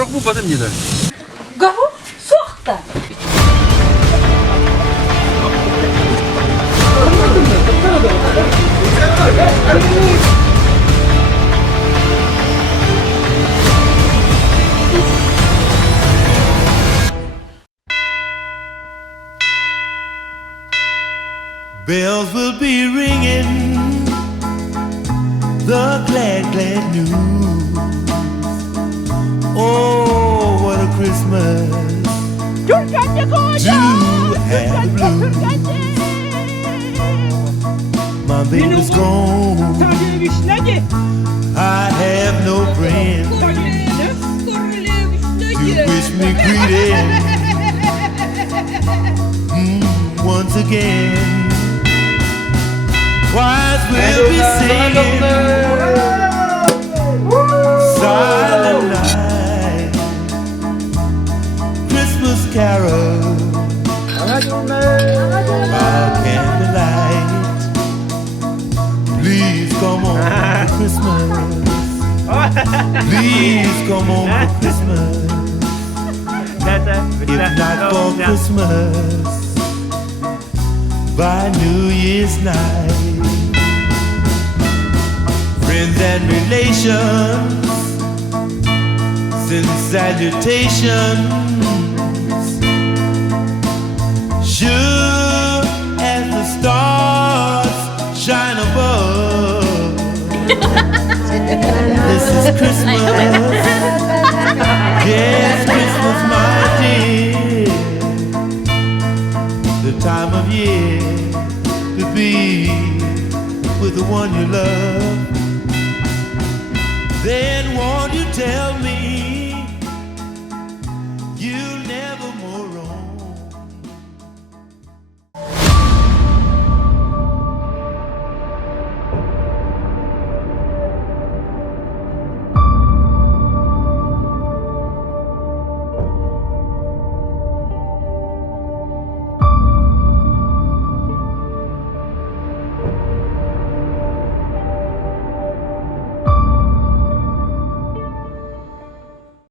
40 bu 받습니다. Gahu? Suhta. Bells will be ringing the glad, glad news. Oh, what a Christmas to have the blues. My baby's gone, I have no friend to wish me greeting once again. Choirs will be singing Silent Night, Christmas carol by candlelight. Please come on for Christmas. Please come on for Christmas. If not for Christmas, by New Year's night. Friends and relations send salutations, sure as the stars shine above. This is Christmas, yes, Christmas, my dear, the time of year to be with the one you love. Then won't you tell me